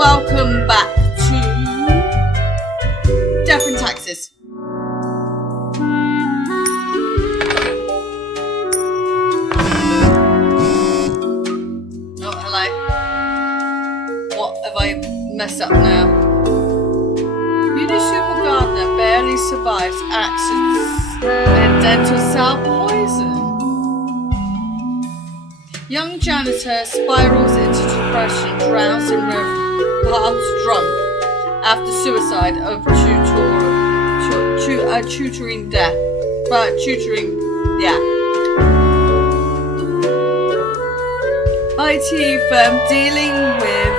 welcome back to Death and Taxes. Oh, hello. What have I messed up now? Municipal gardener barely survives accidents and dental cell poison. Young janitor spirals into depression, drowns in river, paths drunk after suicide of tutoring death. IT firm dealing with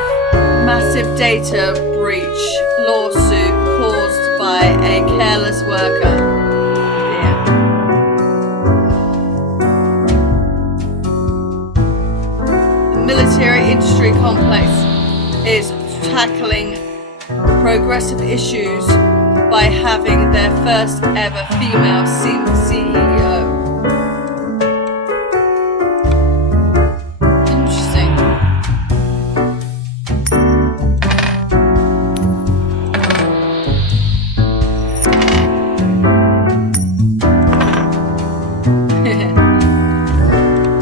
massive data breach lawsuit caused by a careless worker. Military industry complex is tackling progressive issues by having their first ever female CEO. Interesting.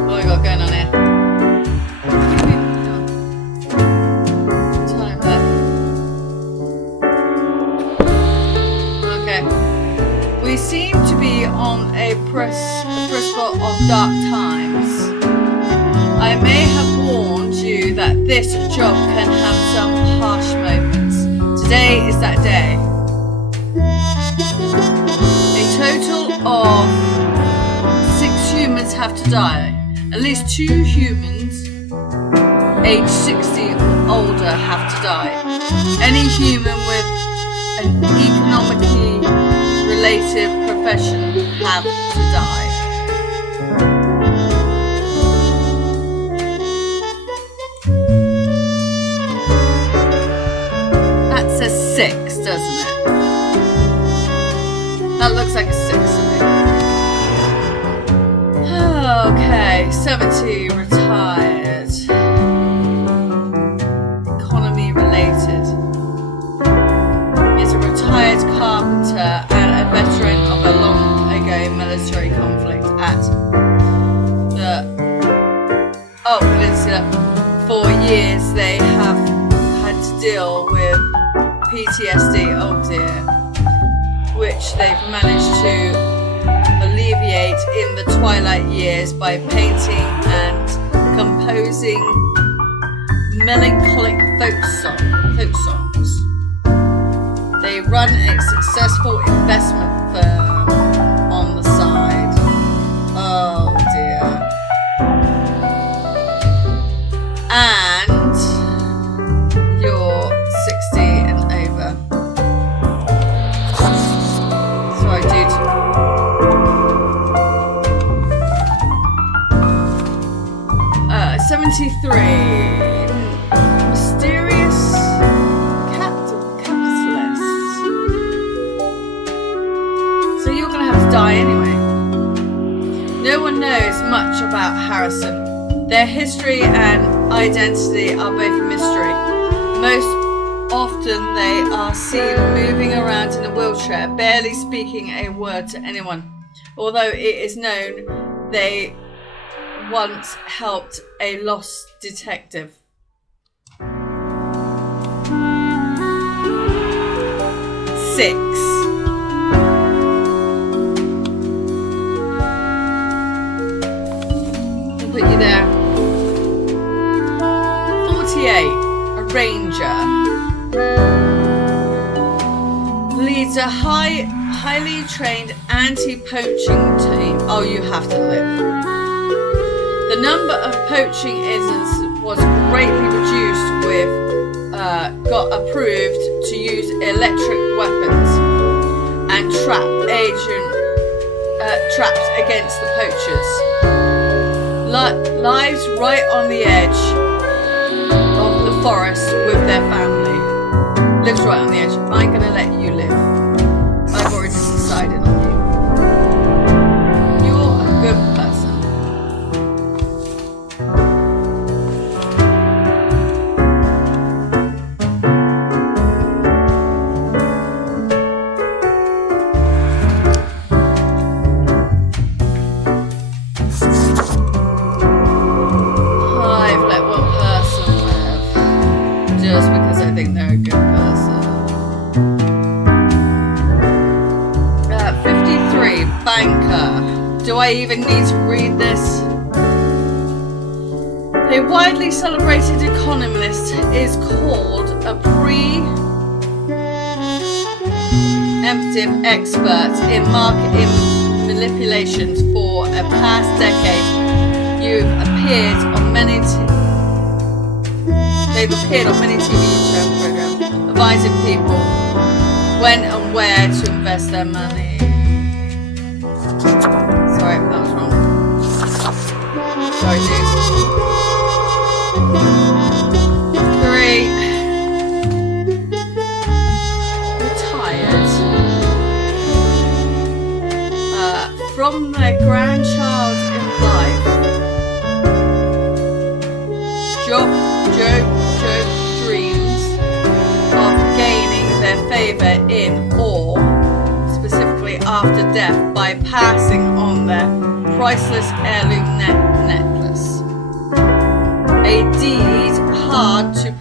What have we got going on here? We seem to be on a precipice of dark times. I may have warned you that this job can have some harsh moments. Today is that day. A total of 6 humans have to die. At least 2 humans aged 60 or older have to die. Any human with an economically related profession have to die. That says 6, doesn't it? That looks like a 6 to me. Okay, 70 retired. Economy related. Is a retired carpenter and a veteran of a long ago military conflict at the Peninsula. For years they have had to deal with PTSD, oh dear, which they've managed to alleviate in the twilight years by painting and composing melancholic folk songs. They run a successful investment firm on the side. Oh dear. And you're 60 and over. Sorry, dude. 73. Mysterious capitalists. So you're going to have to die anyway. No one knows much about Harrison. Their history and identity are both a mystery. Most often they are seen moving around in a wheelchair, barely speaking a word to anyone. Although it is known they once helped a lost detective. Six. I'll put you there. 48. A ranger. Leads a highly trained anti-poaching team. Oh, you have to live. The number of poaching incidents was greatly reduced with got approved to use electric weapons and traps against the poachers. Lives right on the edge of the forest with their family. Lives right on the edge. I'm going to let you live. I've already decided on you. You're a good person. I even need to read this? A widely celebrated economist is called a preemptive expert in market manipulations. For a past decade, you've appeared on many they've appeared on many TV show programs advising people when and where to invest their money. Sorry, that was wrong. Sorry, dude. 3. Retired. From their grandchild in life. Joe dreams of gaining their favour in or specifically after death by passing on their priceless heirloom necklace. A deed hard to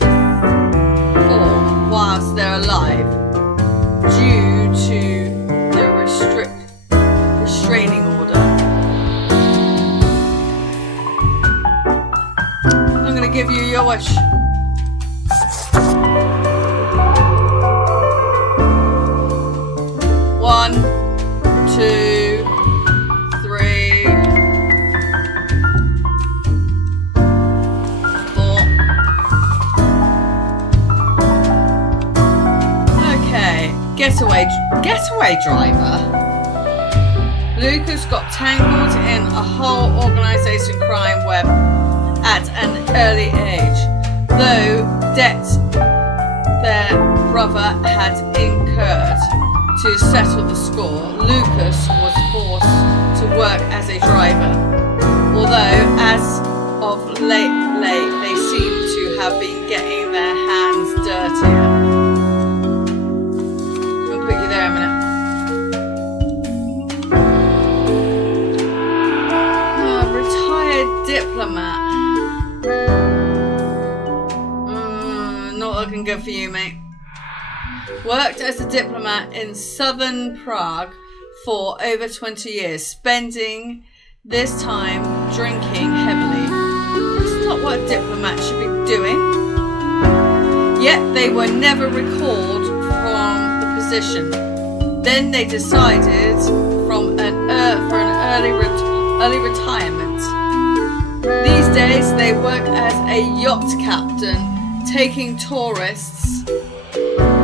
perform whilst they're alive due to the restraining order. I'm going to give you your wish. One, 2, 3, 4. Okay, getaway driver. Lucas got tangled in a whole organisation crime web at an early age, though debts their brother had incurred. To settle the score, Lucas was forced to work as a driver, although as of late they seem to have been getting their hands dirtier. I'll put you there a minute. Retired diplomat. Not looking good for you, mate. Worked as a diplomat in southern Prague for over 20 years, spending this time drinking heavily. That's not what a diplomat should be doing. Yet they were never recalled from the position. Then they decided for an early retirement. These days they work as a yacht captain, taking tourists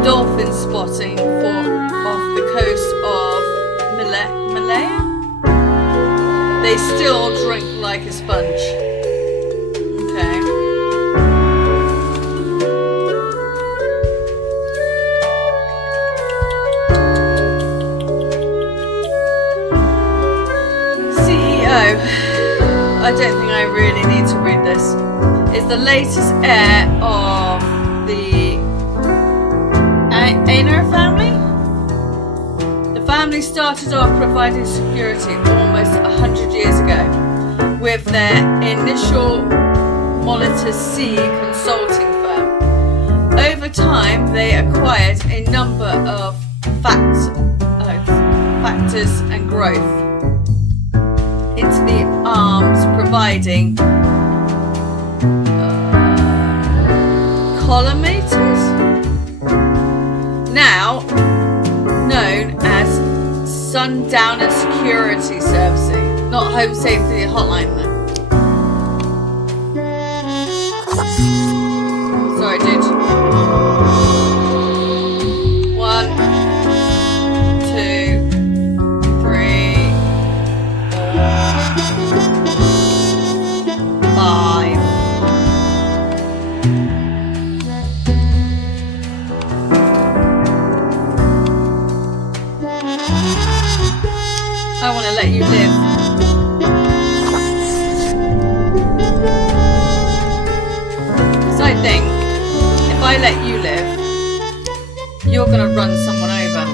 dolphin spotting off the coast of Malaya. They still drink like a sponge. Okay. CEO. I don't think I really need to read this. Is the latest heir of the Ainer family? The family started off providing security almost 100 years ago with their initial Monitor C consulting firm. Over time, they acquired a number of factors and growth into the arms, providing collimators, now known as Sundowner Security Servicing, not Home Safety Hotline though. Sorry, dude. 1, 2, 3, 4, 5. I want to let you live. So I think if I let you live, you're going to run someone over.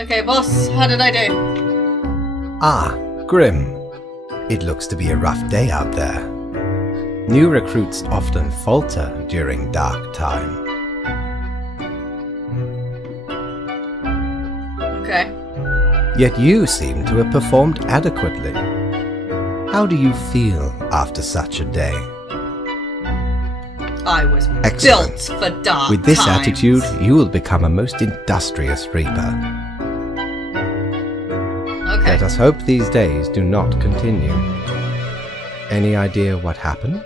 Okay, boss, how did I do? Ah, Grim. It looks to be a rough day out there. New recruits often falter during dark time. Okay. Yet you seem to have performed adequately. How do you feel after such a day? I was Excellent. built for dark With this times. attitude, you will become a most industrious reaper. Okay. Let us hope these days do not continue. Any idea what happened?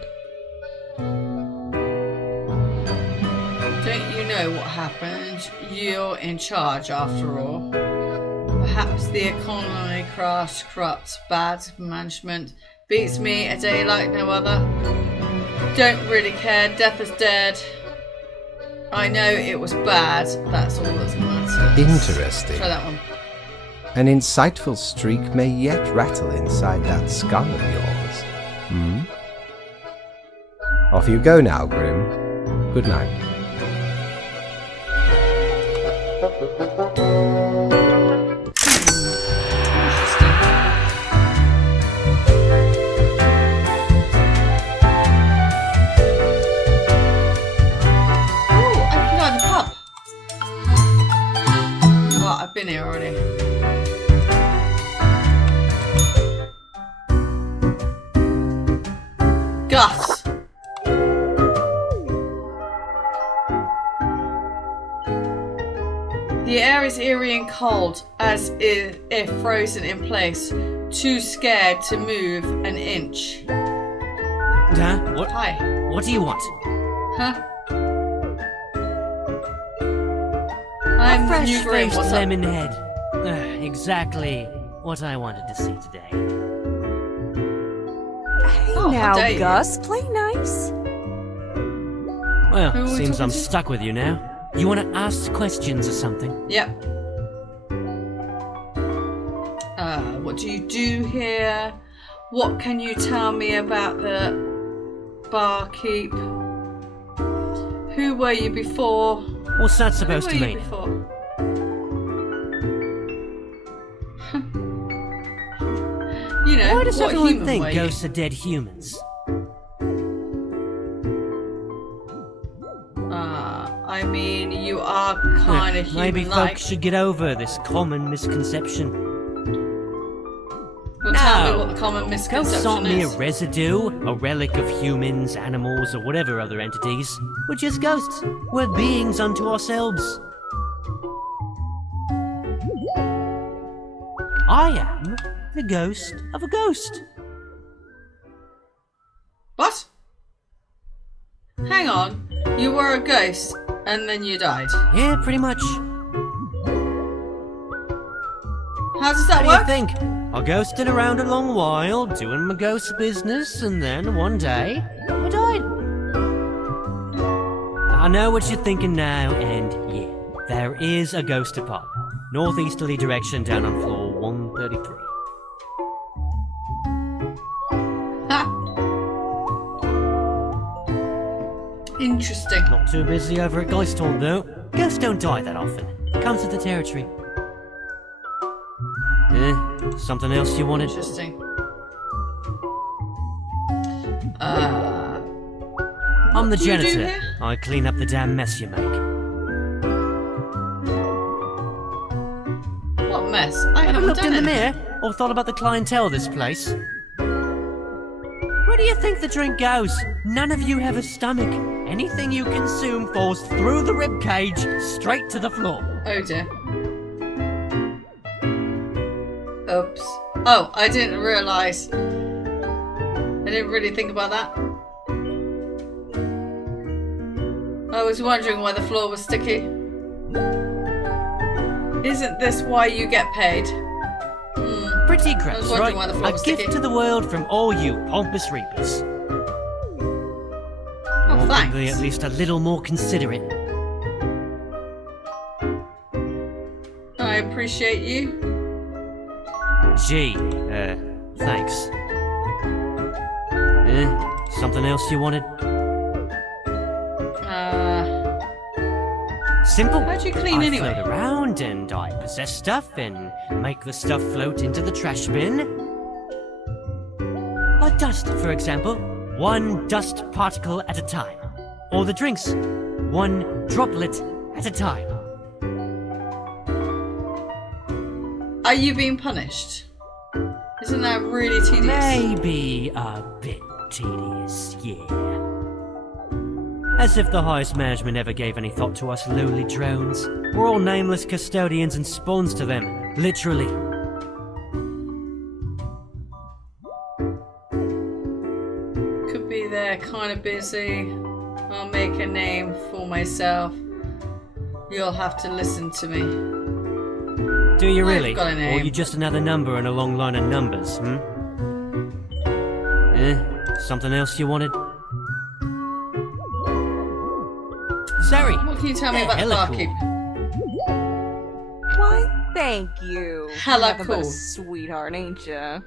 Don't you know what happened? You're in charge after all. Perhaps the economy crashed, corrupt, bad management. Beats me a day like no other. Don't really care, death is dead. I know it was bad, that's all that matters. Interesting. Try that one. An insightful streak may yet rattle inside that skull of yours. Off you go now, Grim. Good night. I've been here already. Gus! The air is eerie and cold, as if frozen in place, too scared to move an inch. Huh? What? Hi. What do you want? Huh? I'm the new Grim. Fresh-faced What's up? lemonhead. Exactly what I wanted to see today. Hey Oh, how now, dare you. Gus, play nice. Well, Who are we seems I'm talking to? stuck with you now. You want to ask questions or something? Yep. What do you do here? What can you tell me about the barkeep? Who were you before? What's that Who supposed were to you mean? before? You know, Why does what everyone human think were you? ghosts are dead humans? I mean, you are kind of Maybe human-like. folks should get over this common misconception. Well, tell me No. what the common Ghosts misconception aren't mere is. residue, a relic of humans, animals, or whatever other entities. We're just ghosts. We're beings unto ourselves. I am the ghost of a ghost. What? Hang on. You were a ghost, and then you died. Yeah, pretty much. How does How that do you work? think? I ghosted around a long while, doing my ghost business, and then one day, I died. I know what you're thinking now, and yeah, there is a ghost apartment. Northeasterly direction down on floor 133. Ha! Interesting. Not too busy over at Geisthorn, though. Ghosts don't die that often. Comes with the territory. Something else you wanted? Interesting. I'm the do you do janitor. here? I clean up the damn mess you make. What mess? I Ever haven't looked done in the anything. mirror or thought about the clientele of this place? Where do you think the drink goes? None of you have a stomach. Anything you consume falls through the rib cage straight to the floor. Oh dear. Oops. Oh, I didn't realise. I didn't really think about that. I was wondering why the floor was sticky. Isn't this why you get paid? Pretty I gross, was right? wondering why the floor A was gift sticky. to the world from all you pompous reapers. Oh, Probably thanks. at least a little more considerate. I appreciate you. Gee, thanks. Something else you wanted? Simple. How do you clean I anyway? float around and I possess stuff and make the stuff float into the trash bin. Like dust, for example. One dust particle at a time. Or the drinks. One droplet at a time. Are you being punished? Isn't that really tedious? Maybe a bit tedious, yeah. As if the highest management ever gave any thought to us lowly drones. We're all nameless custodians and spawns to them, literally. Could be they're kind of busy. I'll make a name for myself. You'll have to listen to me. Do you I've really? got a name. Or are you just another number in a long line of numbers, Something else you wanted? Sorry. What can you tell me about the Hella barkeep? Why, thank you. Hella Nothing but a cool. sweetheart, ain't ya?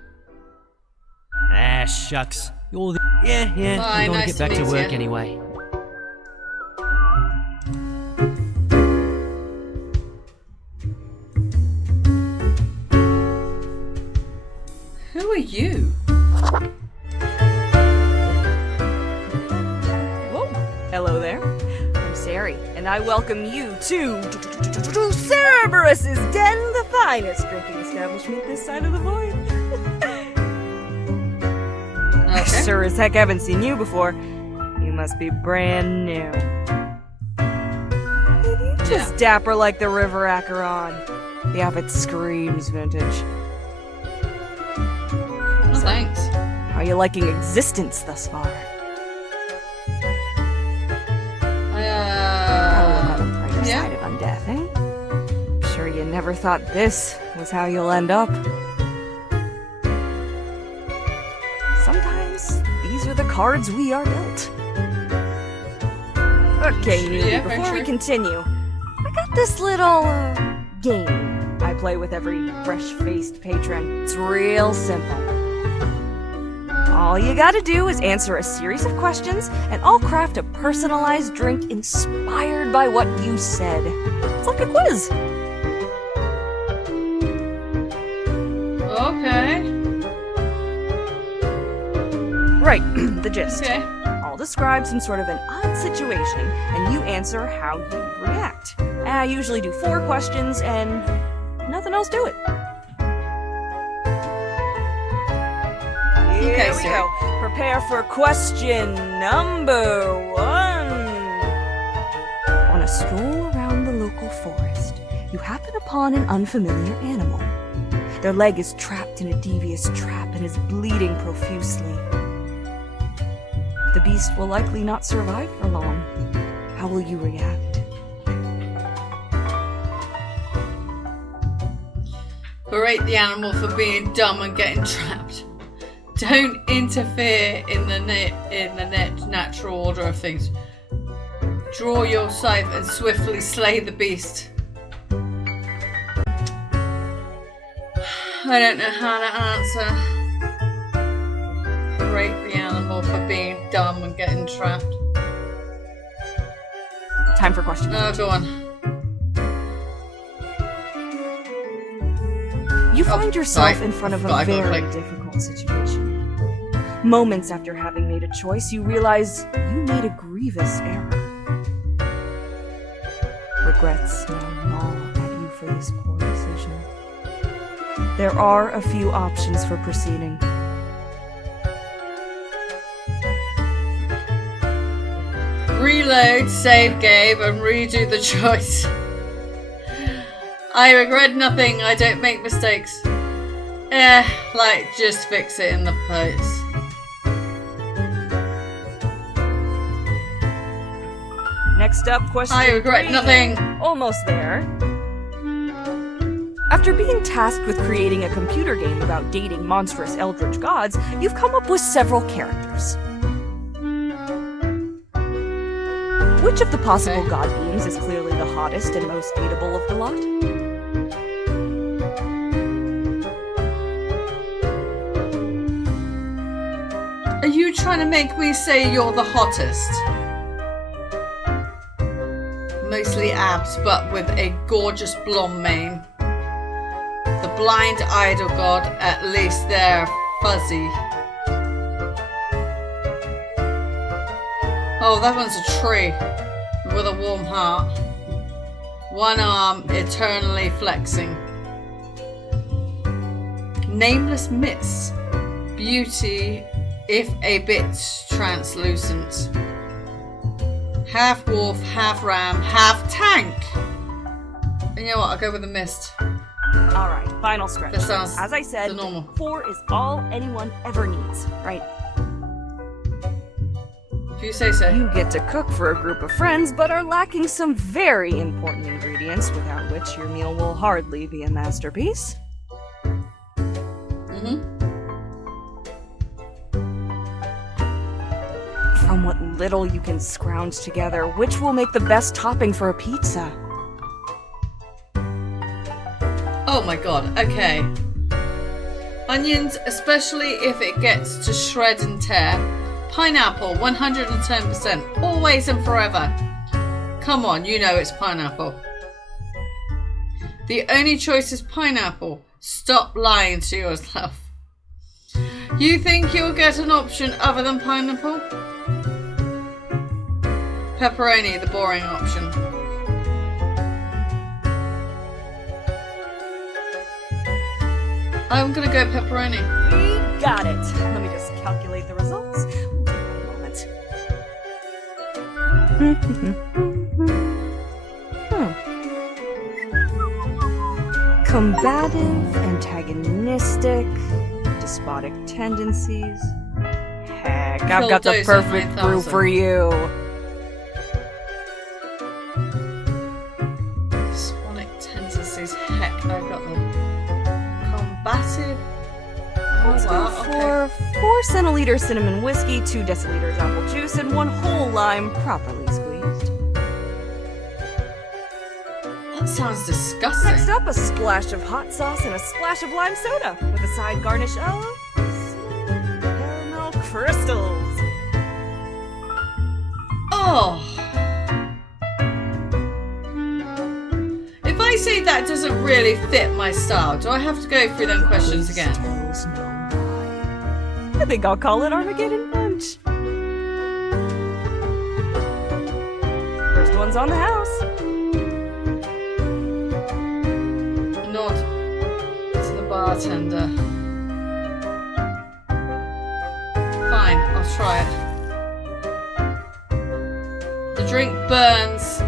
Ah, shucks. You're the... Yeah, Bye, I'm gonna nice get back to to meet work ya. anyway. Who are you? Whoa. Hello there. I'm Sari, and I welcome you to Cerberus's Den, the finest drinking establishment this side of the void. Okay. Sure as heck haven't seen you before. You must be brand new. You just dapper like the River Acheron. The outfit screams vintage. Oh, thanks. How are you liking existence thus far? Gotta look on the brighter yeah. side of undeath, eh? Sure you never thought this was how you'll end up. Sometimes these are the cards we are dealt. Okay, newbie, Yeah, very before we true. continue, I got this little game I play with every fresh-faced patron. It's real simple. All you gotta do is answer a series of questions, and I'll craft a personalized drink inspired by what you said. It's like a quiz. Okay. Right, the gist. Okay. I'll describe some sort of an odd situation, and you answer how you react. And I usually do 4 questions, and nothing else to it. Okay, Here we sir. go. Prepare for question number 1. On a stroll around the local forest, you happen upon an unfamiliar animal. Their leg is trapped in a devious trap and is bleeding profusely. The beast will likely not survive for long. How will you react? Berate the animal for being dumb and getting trapped. Don't interfere in the natural order of things. Draw your scythe and swiftly slay the beast. I don't know how to answer. Berate the animal for being dumb and getting trapped. Time for question. Oh, go on. You find yourself sorry. in front of a Forgot I got very clicked. difficult situation. Moments after having made a choice, you realize you made a grievous error. Regrets now gnaw at you for this poor decision. There are a few options for proceeding. Reload, save game, and redo the choice. I regret nothing, I don't make mistakes. Just fix it in the post. Next up, question I regret 3. nothing. Almost there. After being tasked with creating a computer game about dating monstrous eldritch gods, you've come up with several characters. Which of the possible Okay. god beings is clearly the hottest and most dateable of the lot? Are you trying to make me say you're the hottest? Most obviously abs, but with a gorgeous blonde mane. The blind idol god, at least they're fuzzy. Oh, that one's a tree with a warm heart. One arm eternally flexing. Nameless miss. Beauty, if a bit translucent. Half wolf, half ram, half tank. And you know what? I'll go with the mist. Alright, final stretch. That sounds As I said, the normal. 4 is all anyone ever needs, right? If you say so. You get to cook for a group of friends, but are lacking some very important ingredients without which your meal will hardly be a masterpiece. From what little you can scrounge together, which will make the best topping for a pizza? Oh my god, okay. Onions, especially if it gets to shred and tear. Pineapple, 110%, always and forever. Come on, you know it's pineapple. The only choice is pineapple. Stop lying to yourself. You think you'll get an option other than pineapple? Pepperoni, the boring option. I'm gonna go pepperoni. We got it. Let me just calculate the results. We'll take a moment. Combative, antagonistic, despotic tendencies. Heck, I've got the Killdozer perfect brew 9000. for you. Sonic tendencies. Heck, I've got them. Combative. Let's Oh, go wow, okay. for 4 centiliters cinnamon whiskey, 2 deciliters apple juice, and 1 whole lime properly squeezed. That sounds disgusting. Next up, a splash of hot sauce and a splash of lime soda, with a side garnish of cinnamon caramel crystals. Oh. If I say that doesn't really fit my style, do I have to go through them questions again? Those no lie. I think I'll call it Armageddon Punch. First one's on the house. Nod to the bartender. Fine, I'll try it. The drink burns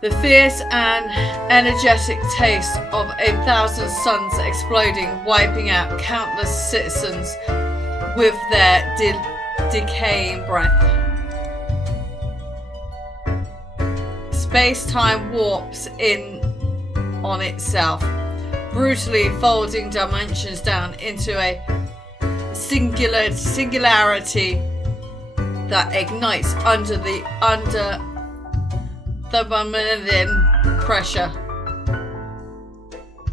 the fierce and energetic taste of 1,000 suns exploding, wiping out countless citizens with their decaying breath. Space-time warps in on itself, brutally folding dimensions down into a singularity that ignites under the pressure.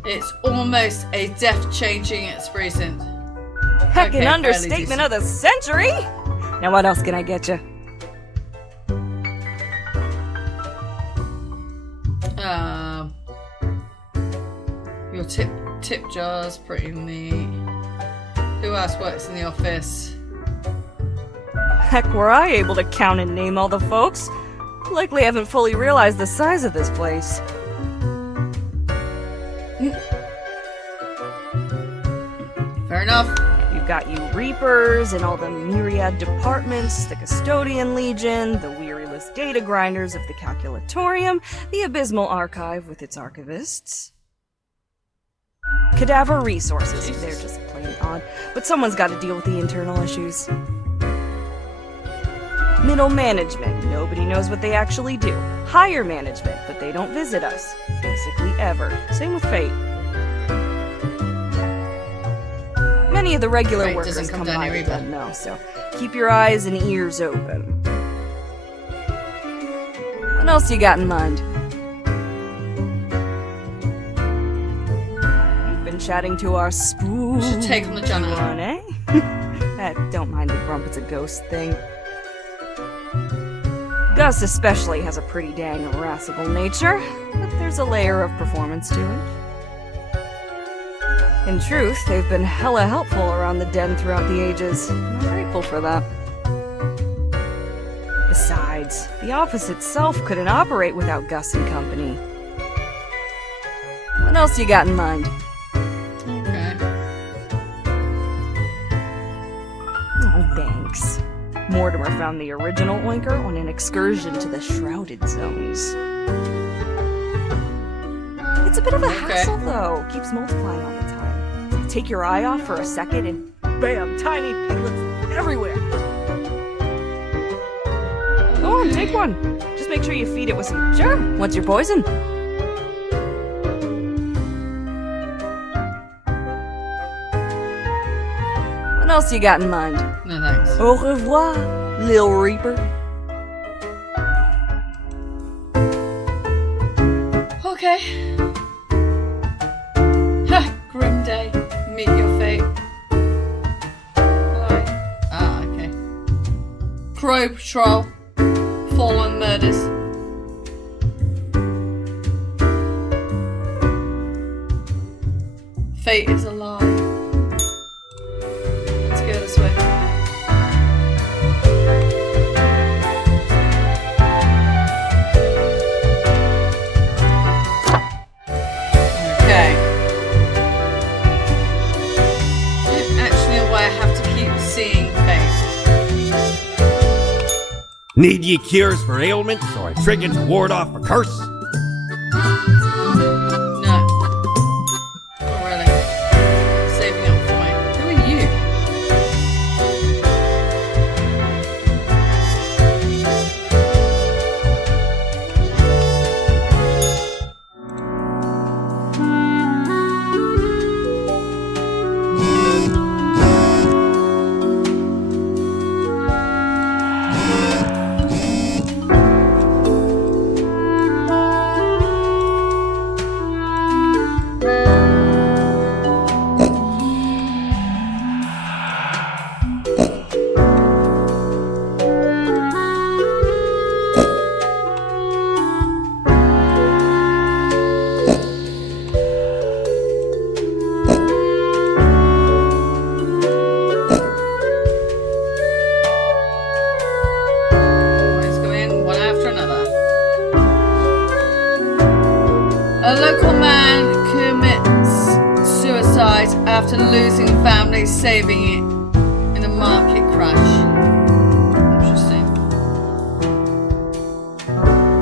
It's almost a death-changing experience. Heck, Okay, an fairly understatement decent. of the century! Now what else can I get you? Your tip jar's pretty neat. Who else works in the office? Heck, were I able to count and name all the folks? Likely haven't fully realized the size of this place. Fair enough. You've got you Reapers and all the myriad departments, the Custodian Legion, the weariless data grinders of the Calculatorium, the Abysmal Archive with its archivists. Cadaver Resources, Jesus. they're just plain odd, but someone's got to deal with the internal issues. Middle management, nobody knows what they actually do. Higher management, but they don't visit us. Basically ever. Same with Fate. Many of the regular Fate workers doesn't come come down by here but either. don't know, so keep your eyes and ears open. What else you got in mind? You've been chatting to our spooky Should take on the janitor. one, eh? Don't mind the grump, it's a ghost thing. Gus especially has a pretty dang irascible nature, but there's a layer of performance to it. In truth, they've been hella helpful around the den throughout the ages, and I'm grateful for that. Besides, the office itself couldn't operate without Gus and company. What else you got in mind? Okay. Oh, thanks. Mortimer found the original Oinker on an excursion to the Shrouded Zones. It's a bit of a hassle, though. Keeps multiplying all the time. You take your eye off for a second and bam, tiny piglets everywhere. Go on, take one. Just make sure you feed it with some... Sure, what's your poison? What else you got in mind? No thanks. Au revoir, Lil Reaper. Okay. Ha! Grim day. Meet your fate. Bye. Ah, okay. Crow Patrol. Fallen Murders. Fate is a lie. Let's go this way. Okay. I don't actually know why I have to keep seeing Fate. Need ye cures for ailments or a trinket to ward off a curse? No. Not really. Saving up for me. Who are you? Let's go in one after another. A local man commits suicide after losing family saving it in a market crash. Interesting.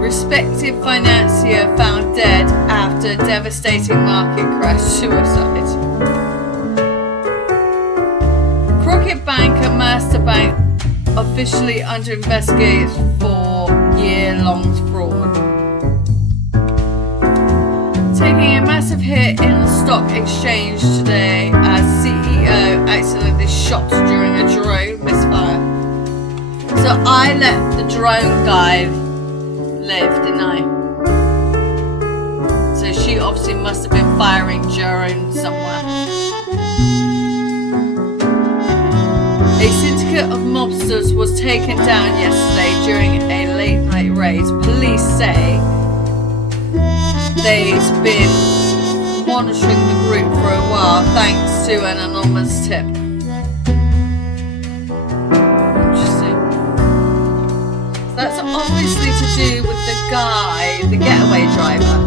Respected financier found dead after devastating market crash suicide. Crooked banker Master Bank officially under investigation for year-long fraud. Taking a massive hit in the stock exchange today as CEO accidentally shot during a drone misfire. So I let the drone guy live, didn't I? So she obviously must have been firing drone somewhere. A syndicate of mobsters was taken down yesterday during a late night raid. Police say they've been monitoring the group for a while thanks to an anonymous tip. Interesting. So that's obviously to do with the guy, the getaway driver.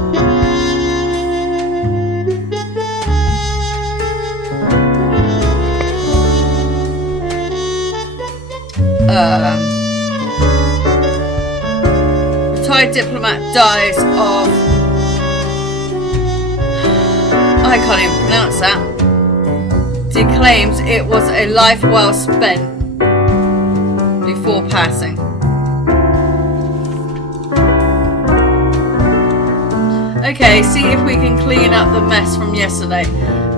Retired diplomat dies of... I can't even pronounce that. Declaims it was a life well spent before passing. Okay, see if we can clean up the mess from yesterday.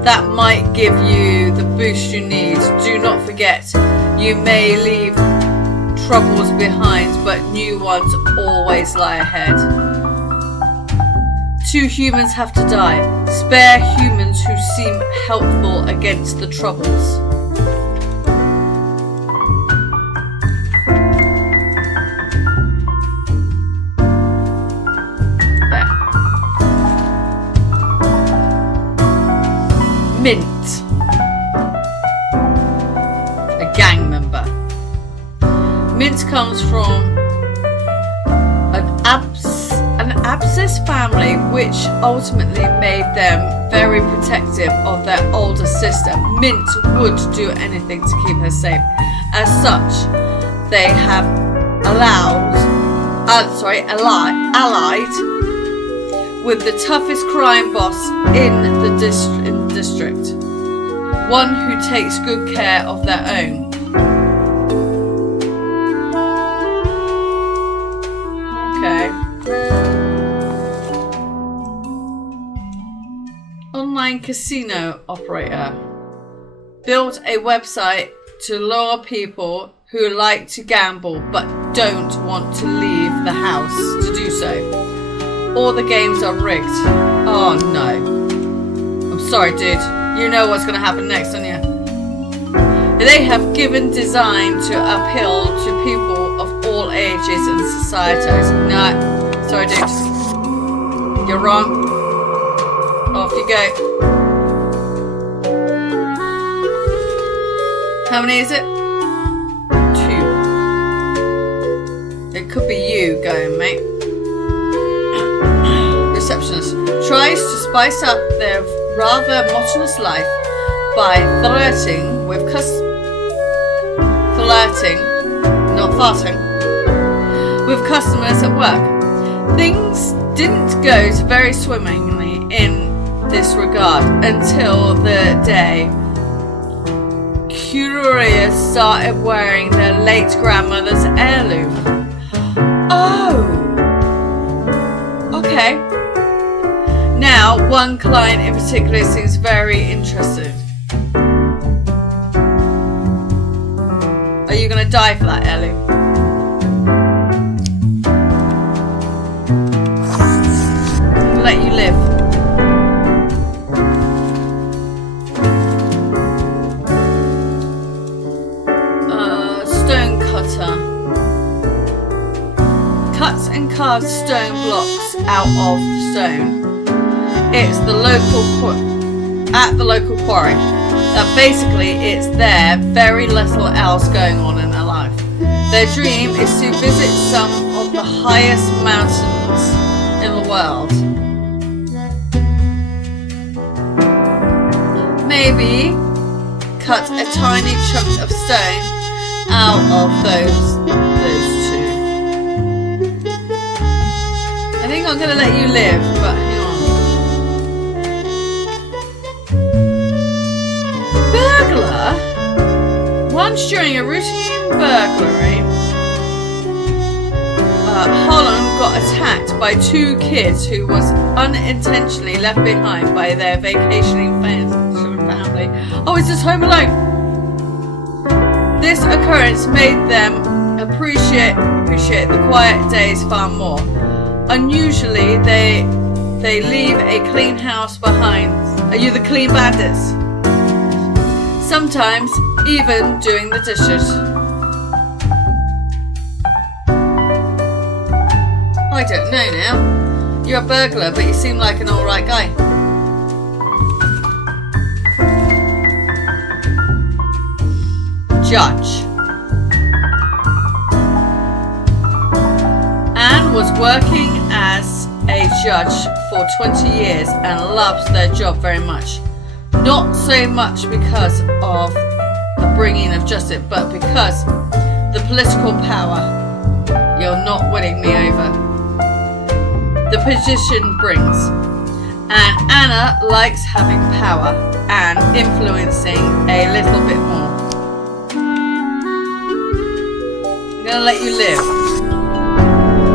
That might give you the boost you need. Do not forget, you may leave troubles behind, but new ones always lie ahead. 2 humans have to die. Spare humans who seem helpful against the troubles. Mint comes from an Abscess family, which ultimately made them very protective of their older sister. Mint would do anything to keep her safe. As such, they have allied with the toughest crime boss in the district, one who takes good care of their own. Okay. Online casino operator built a website to lure people who like to gamble but don't want to leave the house to do so. All the games are rigged. Oh no. I'm sorry, dude. You know what's going to happen next, don't you? They have given design to appeal to people of all ages and societies. No. Sorry, dude. You're wrong. Off you go. How many is it? 2. It could be you going, mate. Receptionist tries to spice up their rather monotonous life by flirting with customers at work. Things didn't go very swimmingly in this regard until the day Curious started wearing their late grandmother's heirloom. Oh! Okay. Now, one client in particular seems very interested. Are you going to die for that heirloom? I'm going to let you live. Stone cutter. Cuts and carves stone blocks out of stone. It's the local quarry. That basically it's there, very little else going on in their life. Their dream is to visit some of the highest mountains in the world. Maybe cut a tiny chunk of stone out of those two. I think I'm gonna let you live, but hang on. Burglar? Once during a routine burglary, Holland got attacked by 2 kids who was unintentionally left behind by their vacationing family. Oh, is this Home Alone? This occurrence made them appreciate the quiet days far more. Unusually, they leave a clean house behind. Are you the clean bandits? Sometimes even doing the dishes. I don't know now. You're a burglar, but you seem like an alright guy. Judge. Anne was working as a judge for 20 years and loves their job very much. Not so much because of the bringing of justice, but because the political power. You're not winning me over. The position brings. And Anna likes having power and influencing a little bit more. I'm gonna let you live.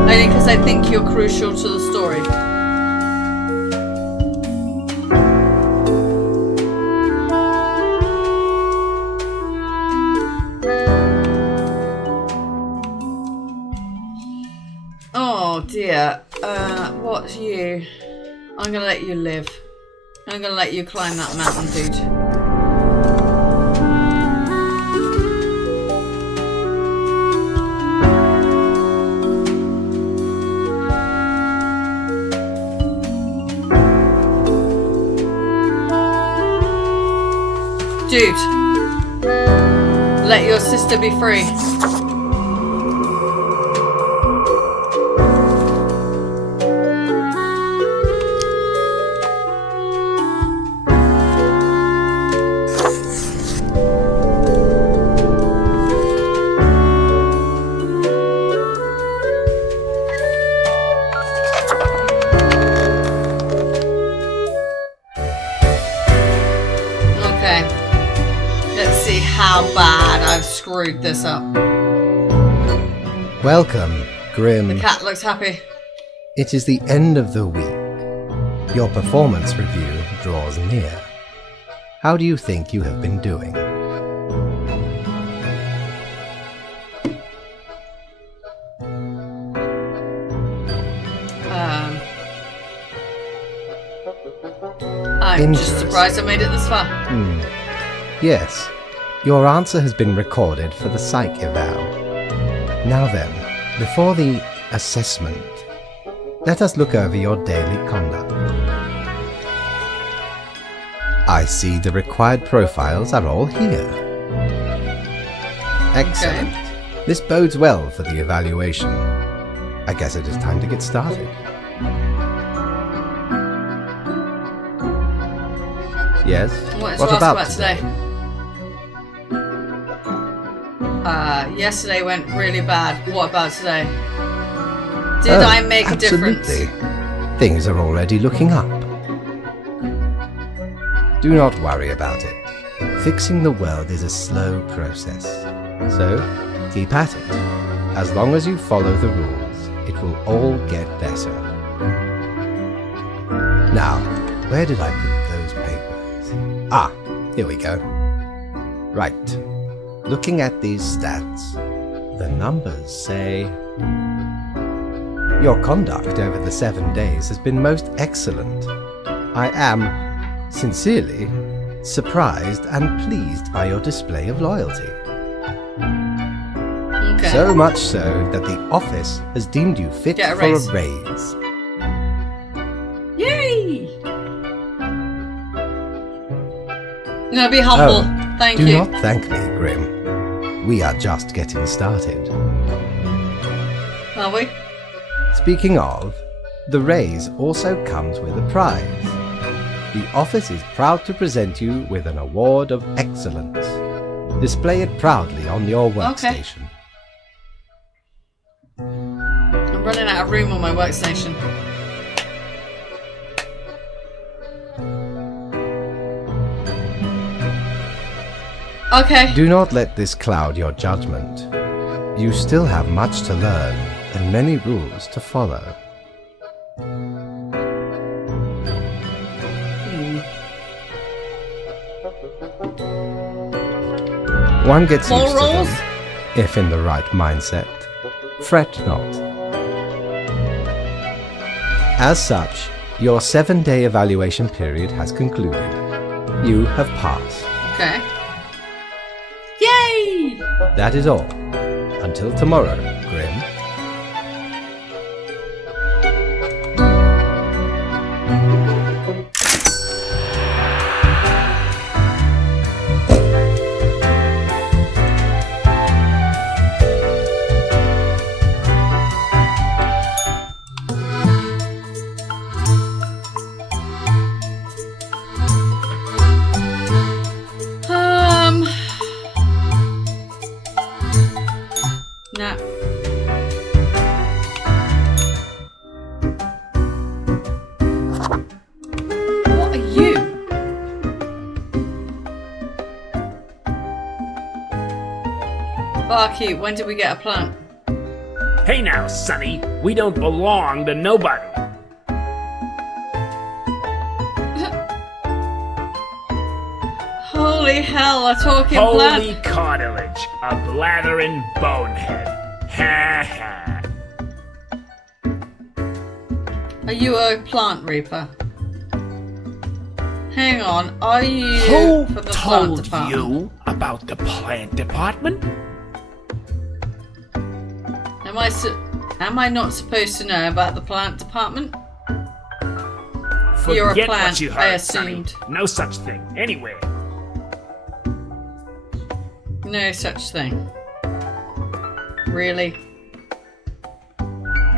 Only because I think you're crucial to the story. Oh dear. What's you? I'm gonna let you live. I'm gonna let you climb that mountain, dude. Dude, let your sister be free. screwed this up. Welcome, Grim. The cat looks happy. It is the end of the week. Your performance review draws near. How do you think you have been doing? I'm just Interesting. surprised I made it this far. Yes, your answer has been recorded for the psych eval. Now then, before the assessment, let us look over your daily conduct. I see the required profiles are all here. Excellent. This bodes well for the evaluation. I guess it is time to get started. Yes? What is about today? Yesterday went really bad. What about today? Did I make a difference? Absolutely. Things are already looking up. Do not worry about it. Fixing the world is a slow process. So, keep at it. As long as you follow the rules, it will all get better. Now, where did I put those papers? Ah, here we go. Right. Looking at these stats, the numbers say your conduct over the 7 days has been most excellent. I am, sincerely, surprised and pleased by your display of loyalty. Okay. So much so that the office has deemed you fit Get a for raise. a raise. Yay! No, be humble. Thank do you. not thank me, Grim. We are just getting started. Are we? Speaking of, the raise also comes with a prize. The office is proud to present you with an award of excellence. Display it proudly on your workstation. I'm running out of room on my workstation. Okay. Do not let this cloud your judgment. You still have much to learn and many rules to follow. One gets More used to rules? them, if in the right mindset. Fret not. As such, your 7-day evaluation period has concluded. You have passed. Okay. Yay! That is all. Until tomorrow, Grim. No. What are you? Barkeep, when did we get a plant? Hey now, Sonny, we don't belong to nobody. Holy hell, a talking Holy plant. cartilage, a blathering bonehead. Ha ha. Are you a plant reaper? Hang on, are you Who for the plant told department? you about the plant department? Am I not supposed to know about the plant department? Forget You're a plant, what you I heard, Sonny. assumed. No such thing. Anyway, No such thing. Really?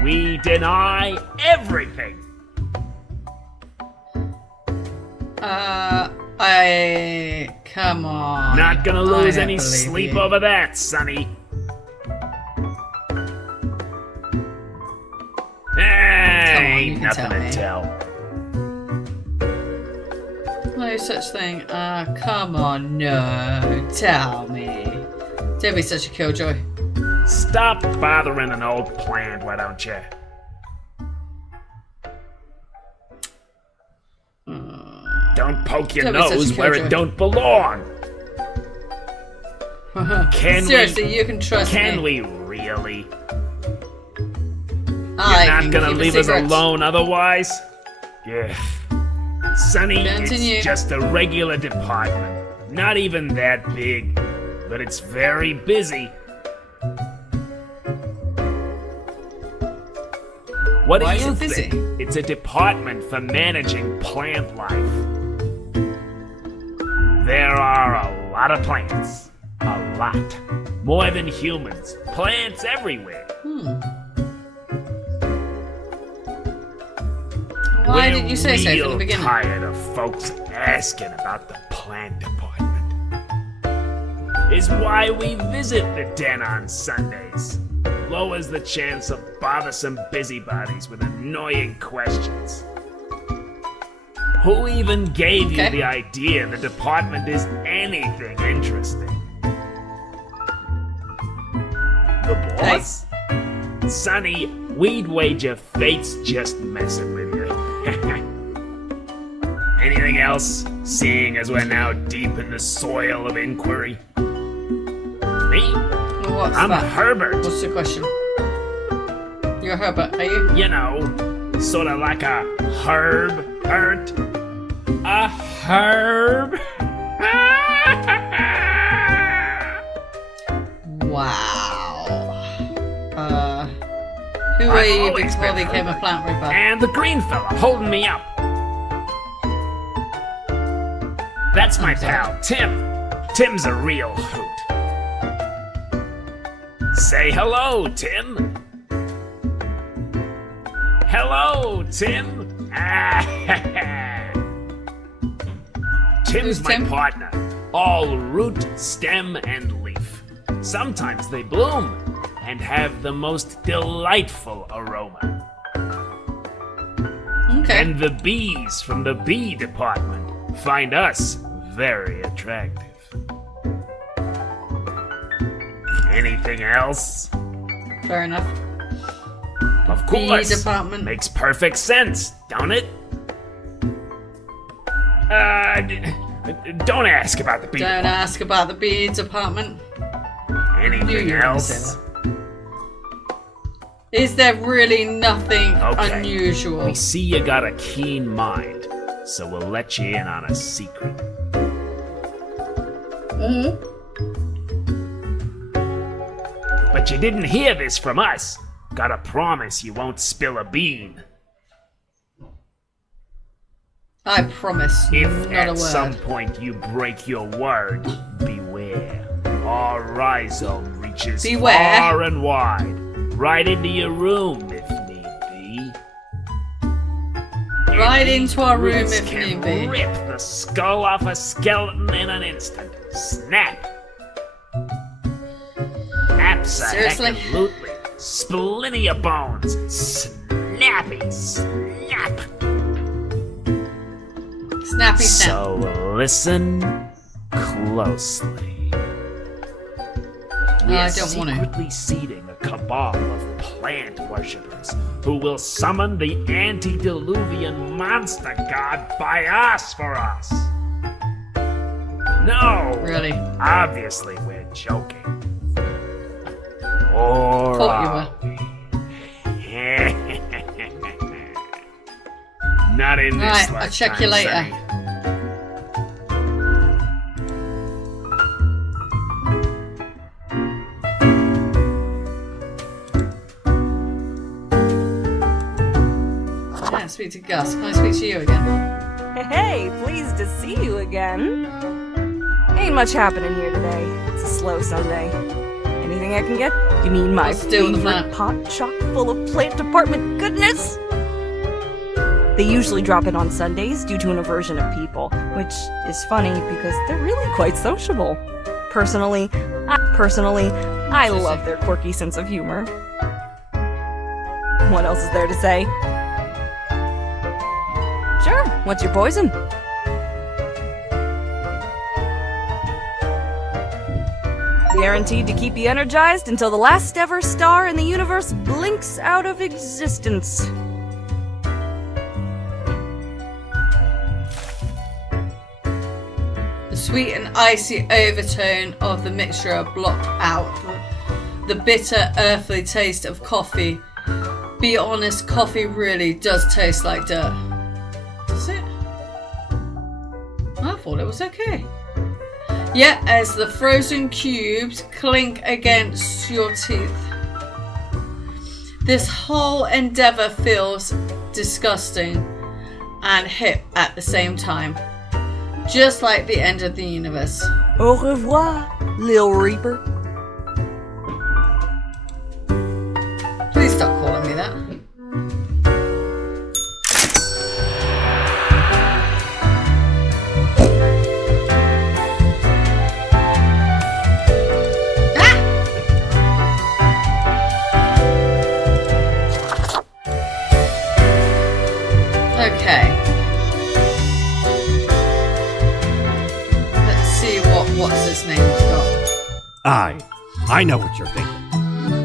we deny everything. Come on. Not gonna lose I any believe sleep you. over that, Sonny. Ain't you can nothing tell to me. tell. No such thing. Come on, no. Tell me. Don't be such a killjoy. Stop bothering an old plant, why don't you? Don't poke your Don't be such a nose where killjoy. it don't belong. Can Seriously, we? you can trust Can me. we really? I You're can not gonna keep a leave us secret. alone otherwise? Yeah. Sonny, Continue. it's just a regular department. Not even that big, but it's very busy. What Why do is you it busy? think? It's a department for managing plant life. There are a lot of plants. A lot. More than humans. Plants everywhere. Why We're didn't you say so from the real beginning? tired of folks asking about the plant department. Is why we visit the den on Sundays. Lowers the chance of bothersome busybodies with annoying questions. Who even gave you Okay. the idea the department is anything interesting? The boss? Sonny, we'd wager fate's just messing with you. Anything else, seeing as we're now deep in the soil of inquiry? Me? What's I'm that? Herbert. What's the question? You're Herbert, are you? You know, sort of like a herb, Ert. A herb? Wow. Who were I've you always before been they became a Herbert. plant ripper? And the green fella holding me up. That's my pal, Tim. Tim's a real hoot. Say hello, Tim. Hello, Tim. Tim's Who's my Tim? partner. All root, stem, and leaf. Sometimes they bloom and have the most delightful aroma. Okay. And the bees from the bee department find us very attractive. Anything else? Fair enough. Of Bee course. department. Makes perfect sense, don't it? Don't ask about the bee Don't department. ask about the bee department. Anything you were gonna say else? Is there really nothing Okay. unusual? We see you got a keen mind, so we'll let you in on a secret. Mm-hmm. But you didn't hear this from us. Gotta promise you won't spill a bean. I promise. If not a at word. some point you break your word, beware. Our rhizome reaches Beware? far and wide, right into your room if need be. Right And these into our room roots if can need be. Rip the skull off a skeleton in an instant. Snap. Seriously? Absolutely. Splinter your bones. Snappy. Snap. Snappy snap. So listen closely. We I are don't wanna. secretly seeding a cabal of plant worshippers who will summon the antediluvian monster god Bias for us. No, Really? obviously we're joking. Or Thought you are we? Not in this Right, lifetime, I'll check you later. Sonny. Yeah, speak to Gus. Can I speak to you again? Hey, pleased to see you again. Ain't much happening here today. It's a slow Sunday. Anything I can get? You mean my What's to do with the favorite plant? pot chock full of plant department goodness? They usually drop in on Sundays due to an aversion of people, which is funny because they're really quite sociable. Personally, I love their quirky sense of humor. What else is there to say? Sure, what's your poison? Guaranteed to keep you energized until the last ever star in the universe blinks out of existence. The sweet and icy overtone of the mixture blocked out the bitter, earthly taste of coffee. Be honest, coffee really does taste like dirt. Does it? I thought it was okay. Yet, as the frozen cubes clink against your teeth, this whole endeavor feels disgusting and hip at the same time. Just like the end of the universe. Au revoir, Lil Reaper. Please stop calling me that. Okay. Let's see what's his name's got. I know what you're thinking.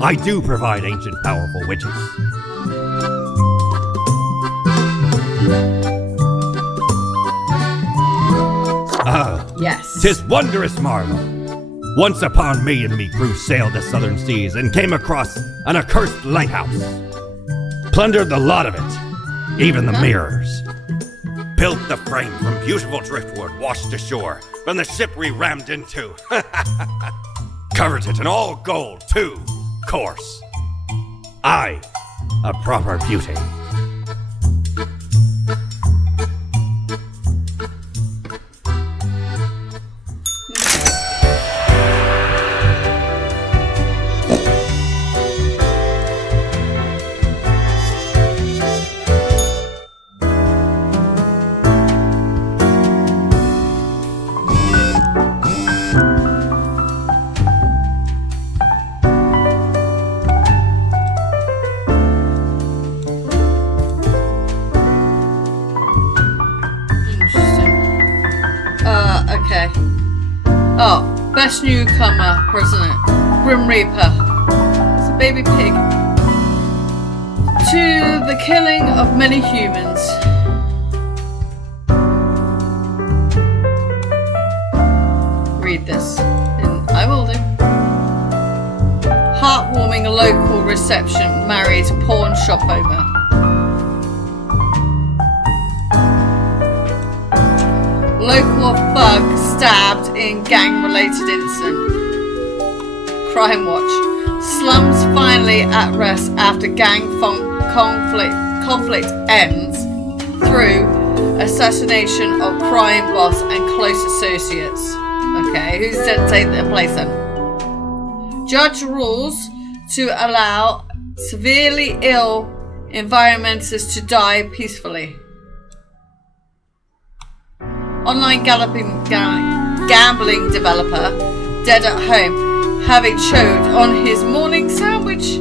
I do provide ancient powerful witches. Yes. 'Tis wondrous marvel. Once upon me and me crew sailed the southern seas and came across an accursed lighthouse. Plundered the lot of it, even the mirrors. Built the frame from beautiful driftwood washed ashore from the ship we rammed into. Covered it in all gold, too, course. Aye, a proper beauty. Okay. Oh, best newcomer, President Grim Reaper. It's a baby pig. To the killing of many humans. Read this, and I will do. Heartwarming local reception married pawn shop owner. Local thug stabbed in gang-related incident. Crime Watch. Slums finally at rest after gang conflict ends through assassination of crime boss and close associates. Okay, who's to take their place then? Judge rules to allow severely ill environmentalists to die peacefully. Online gambling developer dead at home, having choked on his morning sandwich.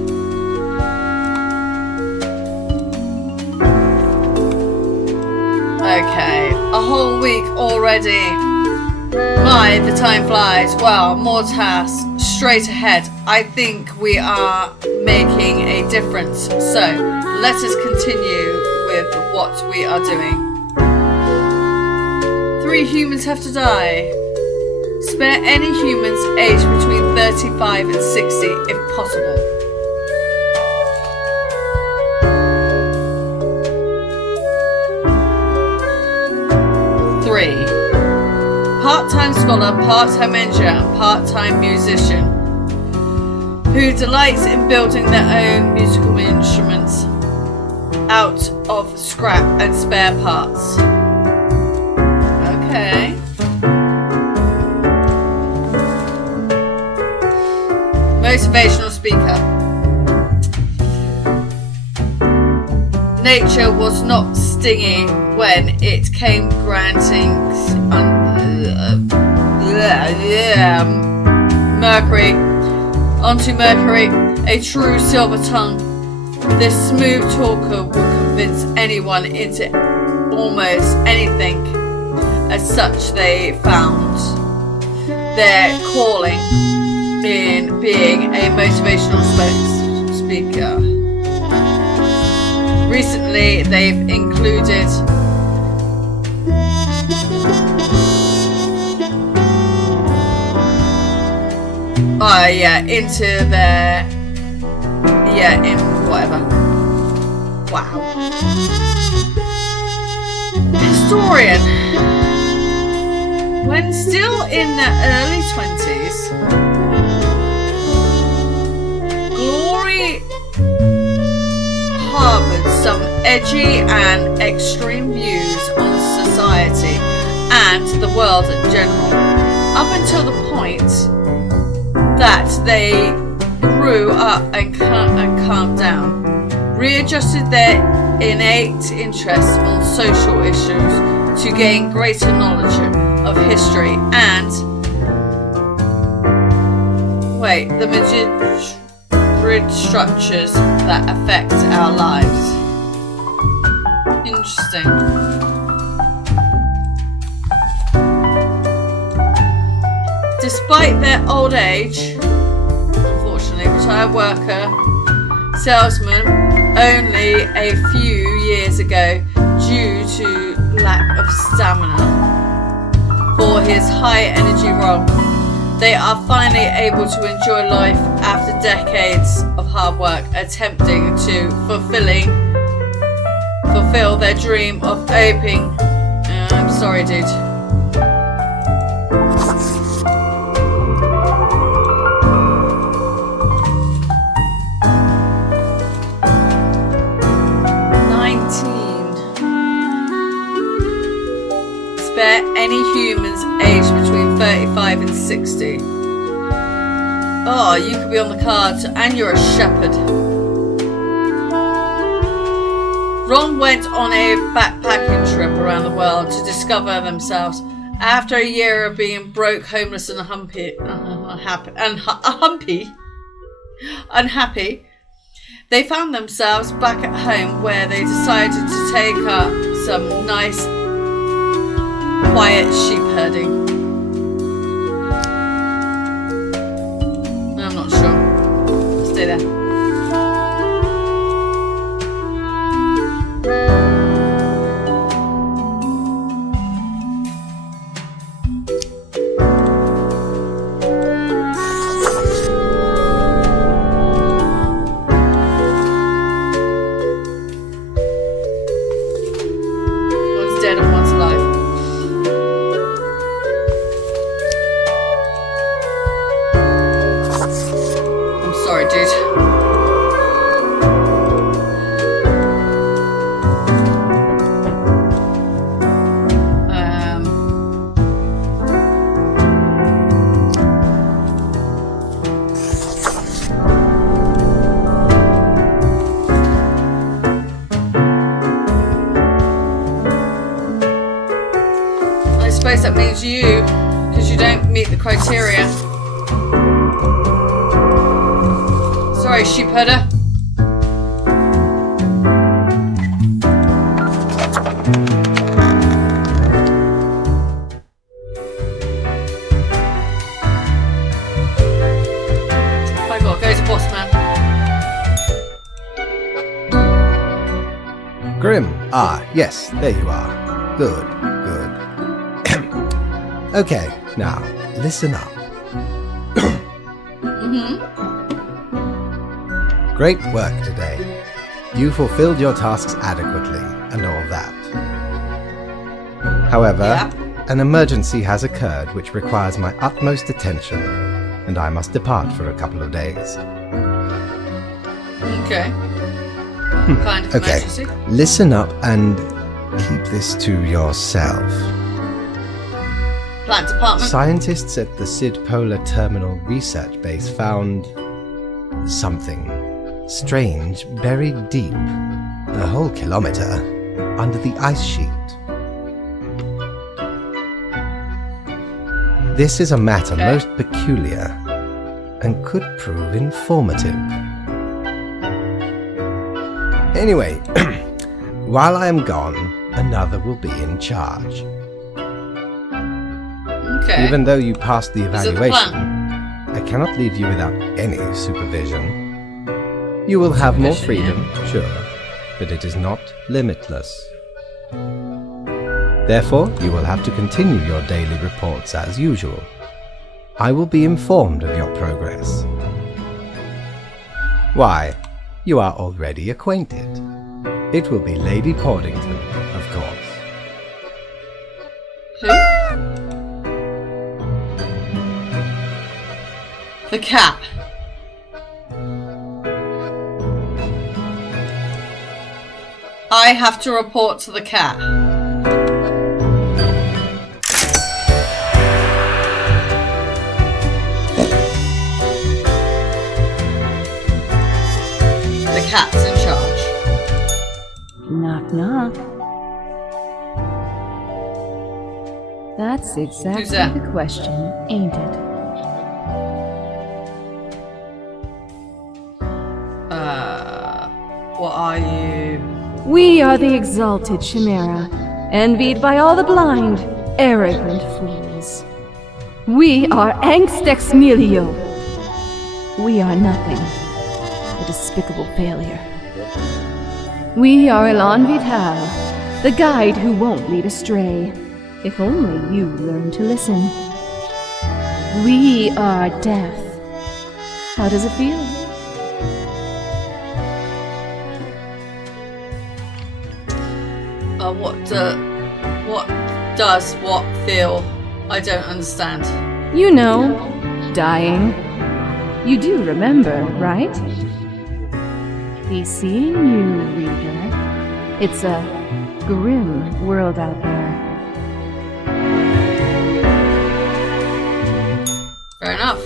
Okay, a whole week already. My, the time flies. Well, more tasks straight ahead. I think we are making a difference. So, let us continue with what we are doing. 3 humans have to die. Spare any humans aged between 35 and 60 if possible. Part-time scholar, part-time engineer, and part-time musician who delights in building their own musical instruments out of scrap and spare parts. Okay. Motivational speaker. Nature was not stingy when it came granting Mercury onto Mercury, a true silver tongue. This smooth talker will convince anyone into almost anything. As such, they found their calling. in being a motivational speaker. Recently, they've included into their in whatever. Wow. Historian. When still in their early 20s, Glory harbored some edgy and extreme views on society and the world in general, up until the point that they grew up and calmed down, readjusted their innate interest on social issues to gain greater knowledge of history and the grid structures that affect our lives. Interesting. Despite their old age, unfortunately, retired worker salesman only a few years ago due to lack of stamina for his high energy role. They are finally able to enjoy life after decades of hard work attempting to fulfill their dream of opening. I'm sorry, dude. Spare any humans aged between 35 and 60. Oh, you could be on the cards, and you're a shepherd. Ron went on a backpacking trip around the world to discover themselves. After a year of being broke, homeless, and unhappy, they found themselves back at home, where they decided to take up some nice quiet sheep herding. I'm not sure. Stay there. One's dead and one's alive. Sorry, dude. I suppose that means you, because you don't meet the criteria. Sorry, sheep herder. I gotta go to boss man. Grim. Ah, yes, there you are. Good, good. Okay, now, listen up. Great work today. You fulfilled your tasks adequately and all that. However, an emergency has occurred which requires my utmost attention, and I must depart for a couple of days. Okay. Kind of Okay, emergency. listen up and keep this to yourself. Plant department. Scientists at the Sid Polar Terminal Research Base found something strange buried deep, a whole kilometer, under the ice sheet. This is a matter most peculiar and could prove informative. Anyway, while I am gone, another will be in charge. Okay. Even though you passed the Is it the evaluation, I cannot leave you without any supervision. You will have more freedom, sure, but it is not limitless. Therefore, you will have to continue your daily reports as usual. I will be informed of your progress. Why, you are already acquainted. It will be Lady Portington, of course. Who? The cat. I have to report to the cat. The cat's in charge. Knock, knock. That's exactly Who's that? the question, ain't it? What are you? We are the exalted Chimera, envied by all the blind, arrogant fools. We are Angst Ex Nihilo. We are nothing. A despicable failure. We are Elan Vital, the guide who won't lead astray. If only you learn to listen. We are death. How does it feel? What does what feel? I don't understand. You know, dying. You do remember, right? He's seeing you, reader. It's a grim world out there. Fair enough.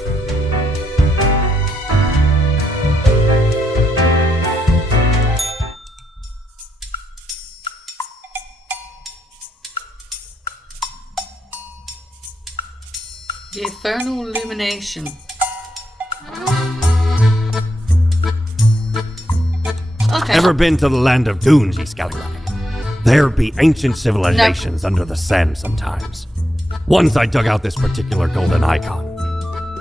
The Infernal Illumination. Okay. Ever been to the land of dunes, ye scallywag? There be ancient civilizations under the sand sometimes. Once I dug out this particular golden icon.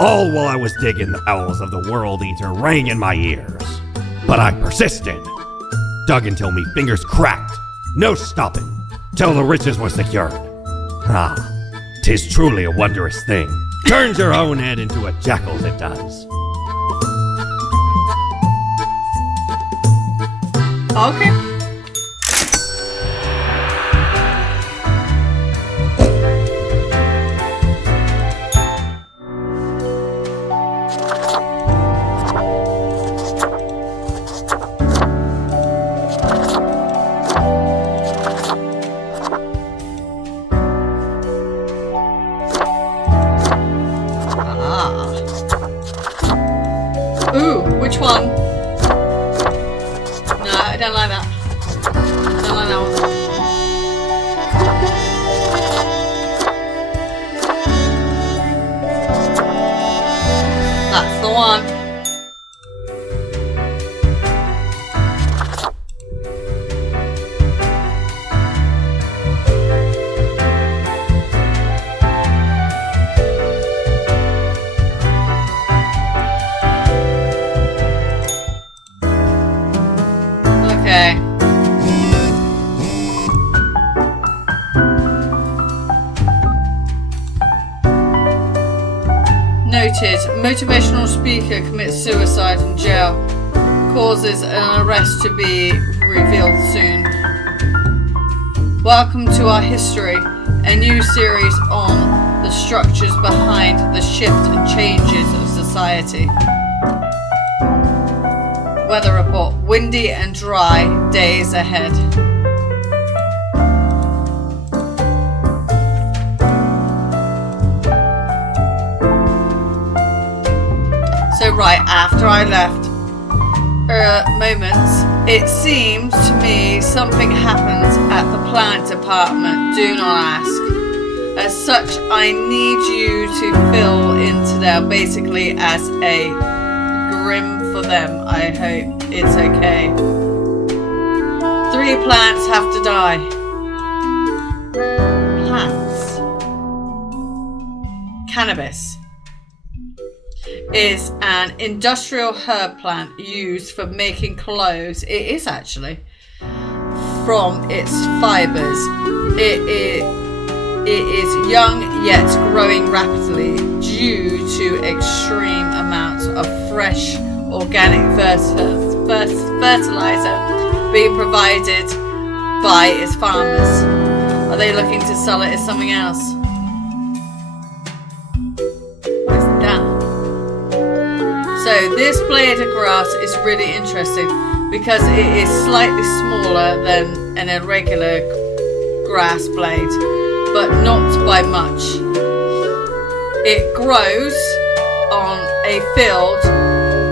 All while I was digging, the owls of the World Eater rang in my ears. But I persisted. Dug until me fingers cracked. No stopping. Till the riches were secured. Ah, 'tis truly a wondrous thing. Turns your own head into a jackal's, it does. Okay. Ooh, which one? No, I don't like that. Don't like that one. That's the one. Okay. Noted. Motivational speaker commits suicide in jail. Causes an arrest to be revealed soon. Welcome to our history, a new series on the structures behind the shift and changes of society. Weather report. Windy and dry days ahead. So right after I left, moments, it seems to me something happens at the plant department. Do not ask. As such, I need you to fill in today, basically as a grim for them. I hope it's okay. 3 plants have to die. Plants. Cannabis. is an industrial herb plant used for making clothes. It is actually. From its fibers. It is young yet growing rapidly due to extreme amounts of fresh organic fertilizer being provided by its farmers. Are they looking to sell it as something else? What's that? So this blade of grass is really interesting because it is slightly smaller than an irregular grass blade, but not by much. It grows on a field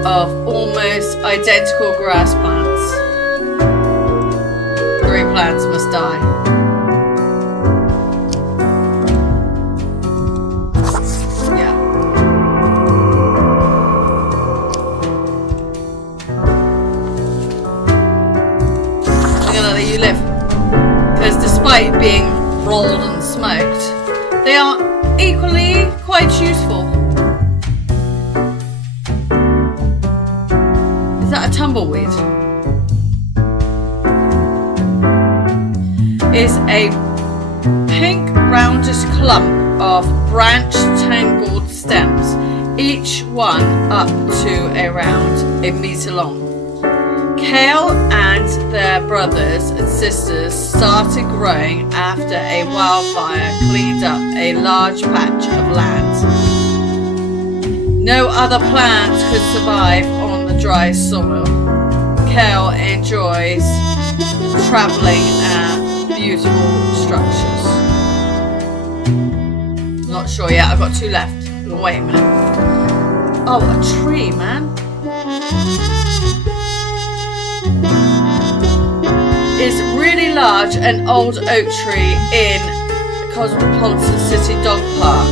of almost identical grass plants. 3 plants must die. Yeah. I'm gonna let you live. Because despite being rolled and smoked, they are equally quite useful. Is that a tumbleweed? Is a pink roundish clump of branched tangled stems, each one up to around a meter long. Kale and their brothers and sisters started growing after a wildfire cleaned up a large patch of land. No other plants could survive on the dry soil. Kale enjoys traveling at beautiful structures. Not sure yet, I've got 2 left. Wait a minute. Oh, a tree, man. Is really large, an old oak tree in Cosmopolitan City Dog Park.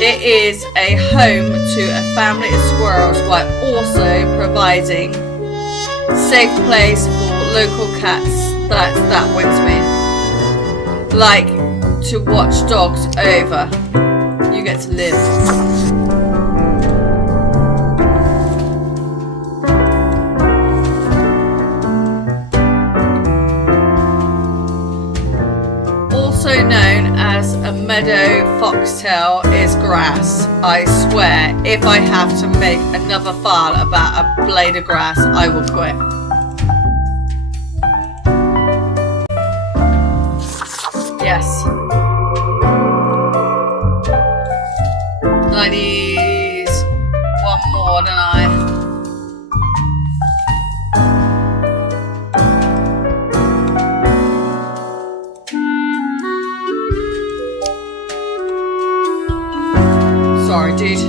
It is a home to a family of squirrels while also providing safe place for local cats. That wins me. Like to watch dogs over. You get to live. Also known as a meadow foxtail is grass. I swear, if I have to make another file about a blade of grass, I will quit. Yes. I need 1 more, don't I? Sorry, dude.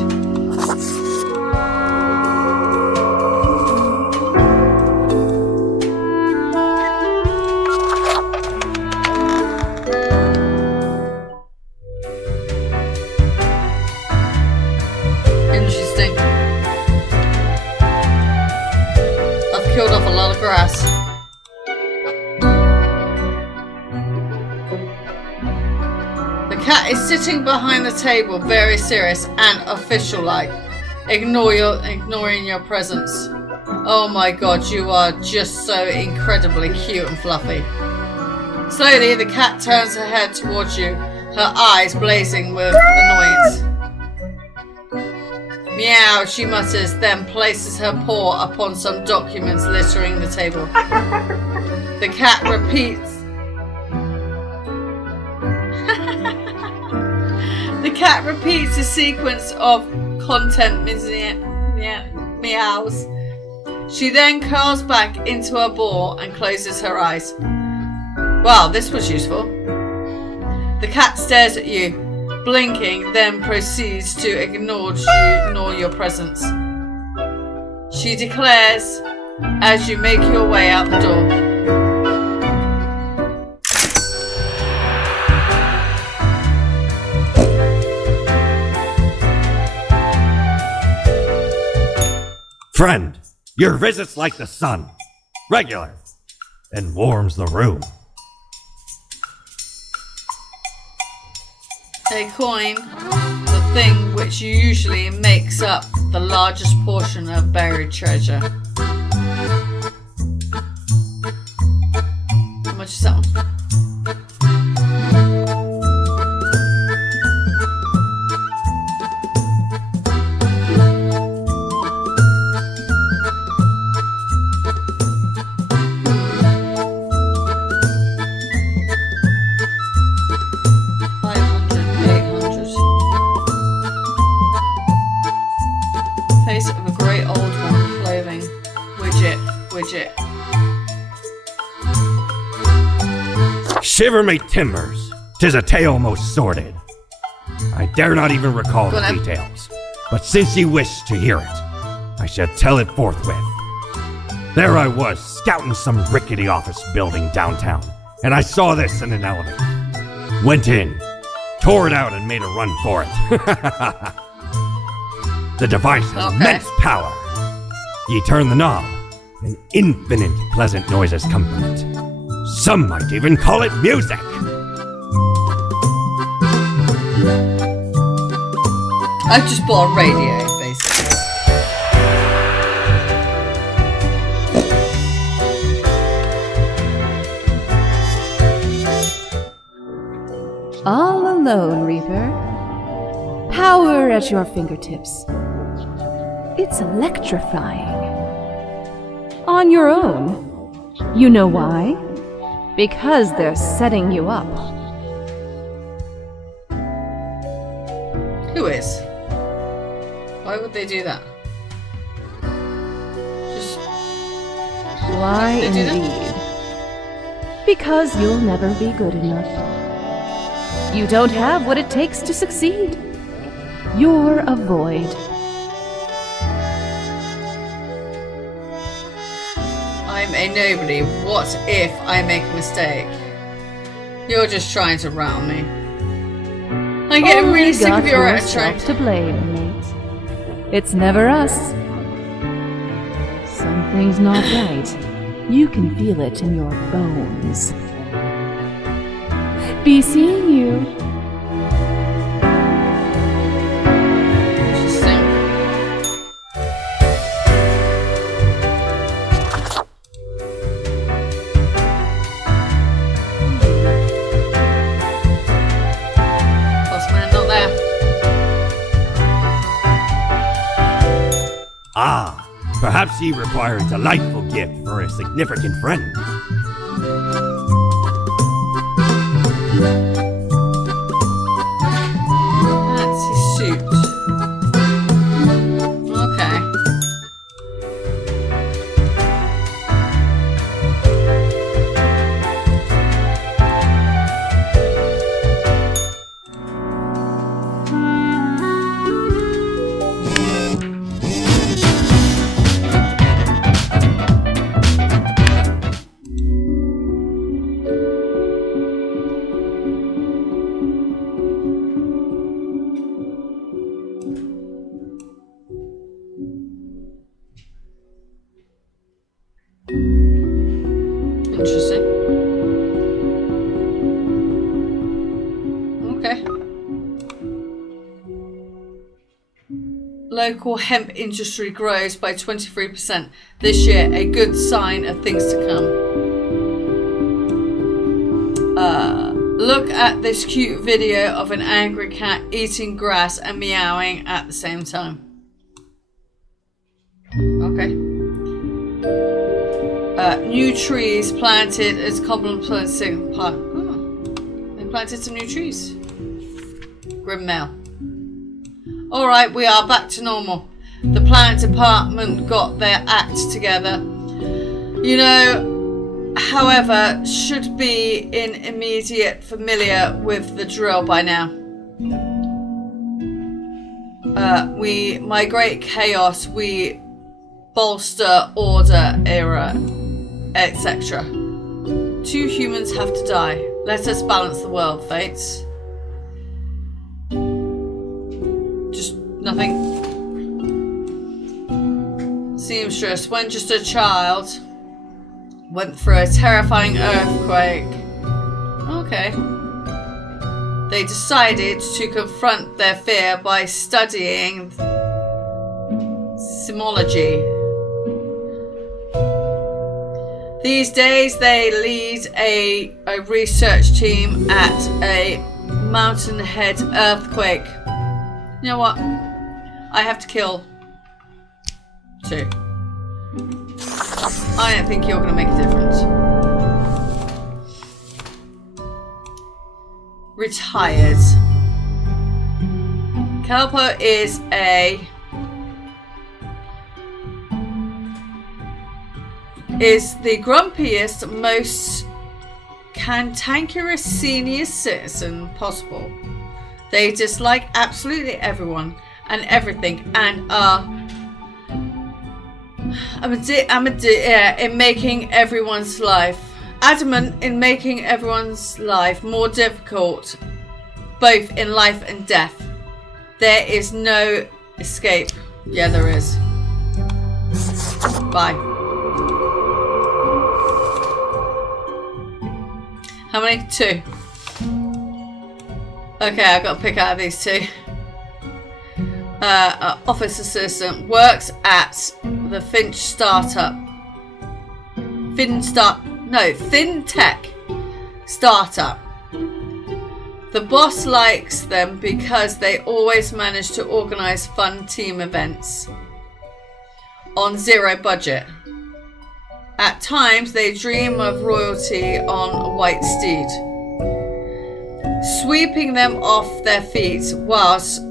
Interesting. I've killed off a lot of grass. The cat is sitting behind the table, very serious and official-like, ignoring your presence. Oh my god, you are just so incredibly cute and fluffy. Slowly, the cat turns her head towards you, her eyes blazing with annoyance. Meow, she mutters, then places her paw upon some documents littering the table. The cat repeats. The cat repeats a sequence of content meows. She then curls back into her ball and closes her eyes. Wow, this was useful. The cat stares at you, blinking, then proceeds to ignore your presence. She declares as you make your way out the door. Friend, your visit's like the sun, regular, and warms the room. A coin with thing which usually makes up the largest portion of buried treasure. How much is that one? Shiver me timbers! 'Tis a tale most sordid. I dare not even recall the details, but since ye wish to hear it, I shall tell it forthwith. There I was, scouting some rickety office building downtown, and I saw this in an elevator. Went in, tore it out, and made a run for it. The device has immense power. Ye turn the knob, and infinite pleasant noises come from it. Some might even call it music. I've just bought a radio, basically. All alone, Reaper. Power at your fingertips. It's electrifying. On your own. You know why? Because they're setting you up. Who is? Why would they do that? Just... Why Did they do that? indeed? Because you'll never be good enough. You don't have what it takes to succeed. You're a void. I'm a nobody. What if I make a mistake? You're just trying to rattle me. I'm getting really sick of your rhetoric. Yourself to blame, mate. It's never us. Something's not right. You can feel it in your bones. Be seeing you. Interesting. Postman not there. Ah, perhaps ye require a delightful gift for a significant friend. That's his suit. Okay. Interesting. Okay. Local hemp industry grows by 23% this year, a good sign of things to come. Look at this cute video of an angry cat eating grass and meowing at the same time. Okay. New trees planted as complementing part. Oh, they planted some new trees. Grim Mail. Alright, we are back to normal. The planet department got their act together. You know, however, should be in immediate familiar with the drill by now. We migrate chaos, we bolster order, era, etc. 2 humans have to die. Let us balance the world, Fates. Just nothing. Seamstress, when just a child, went through a terrifying earthquake. Okay. they decided to confront their fear by studying simology. These days, they lead a research team at a Mountainhead earthquake. You know what? I have to kill 2. I don't think you're going to make a difference. Retired. Kelpo is the grumpiest, most cantankerous senior citizen possible. They dislike absolutely everyone and everything, and are in making everyone's life adamant in making everyone's life more difficult, both in life and death. There is no escape. Yeah, there is. Bye. How many? 2. Okay, I've got to pick out of these 2. Office assistant works at the Finch startup. FinTech startup. The boss likes them because they always manage to organize fun team events on zero budget. At times, they dream of royalty on a white steed, sweeping them off their feet whilst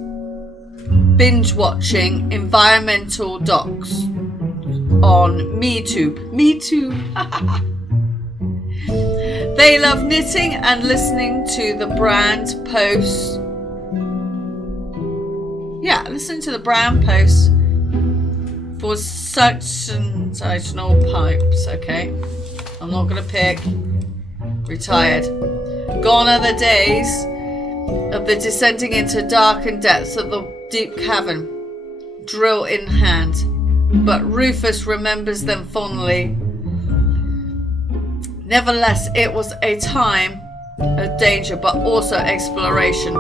binge-watching environmental docs on MeTube. They love knitting and listening to the brand posts. Yeah, listen to the brand posts for succisional pipes. Okay, I'm not gonna pick. Retired. Gone are the days of the descending into darkened depths of the deep cavern, drill in hand. But Rufus remembers them fondly. Nevertheless, it was a time of danger, but also exploration.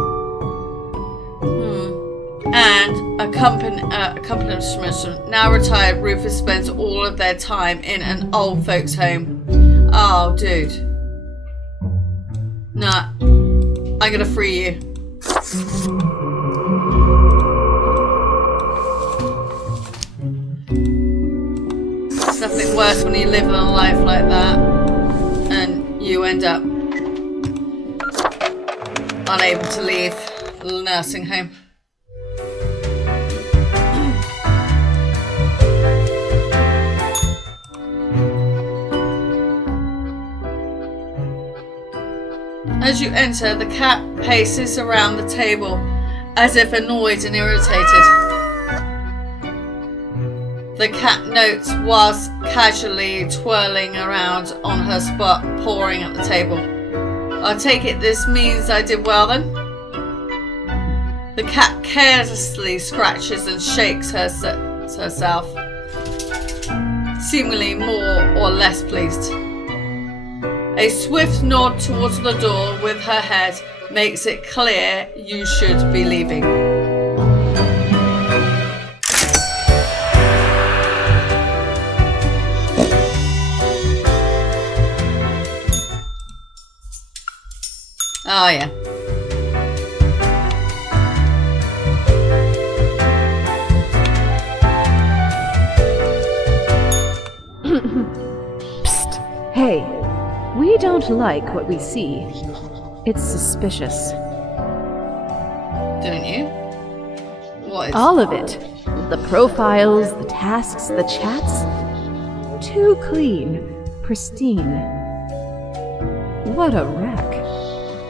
And accomplishment. Now retired, Rufus spends all of their time in an old folks' home. Oh, dude. Nah. I'm gonna free you. It's nothing worse when you live a life like that and you end up unable to leave the nursing home. As you enter, the cat paces around the table as if annoyed and irritated. The cat notes whilst casually twirling around on her spot, pawing at the table. I take it this means I did well then? The cat carelessly scratches and shakes herself, seemingly more or less pleased. A swift nod towards the door with her head makes it clear you should be leaving. Oh yeah. Psst. Hey. We don't like what we see. It's suspicious. Don't you? What is... All of it. The profiles, the tasks, the chats. Too clean. Pristine. What a wreck.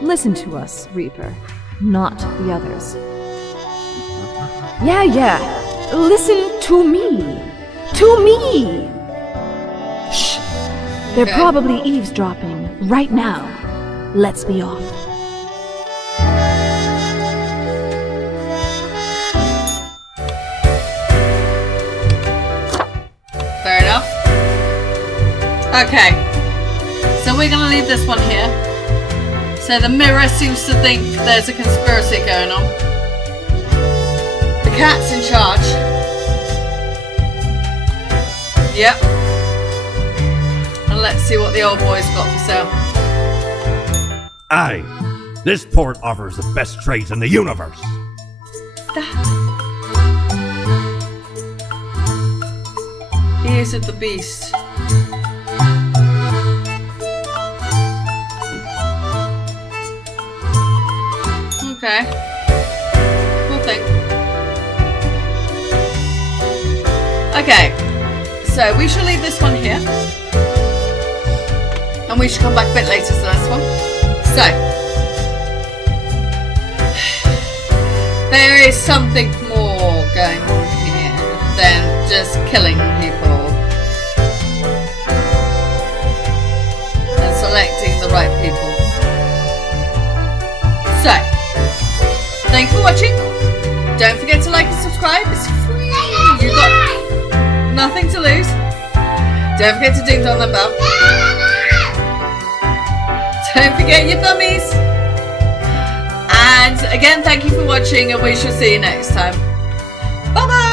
Listen to us, Reaper. Not the others. Yeah. Listen to me. To me! Shh. They're probably eavesdropping right now. Let's be off. Fair enough. Okay. So we're going to leave this one here. So the mirror seems to think there's a conspiracy going on. The cat's in charge. Yep. And let's see what the old boy's got for sale. Aye, this port offers the best trades in the universe. Ears of the beast. Okay. Cool thing. Okay. So we shall leave this one here. And we should come back a bit later to the next one. So. There is something more going on here than just killing people. And selecting the right people. So. Thanks for watching. Don't forget to like and subscribe. It's free. You've got nothing to lose. Don't forget to ding dong the bell. Don't forget your thummies. And again, thank you for watching, and we shall see you next time. Bye bye.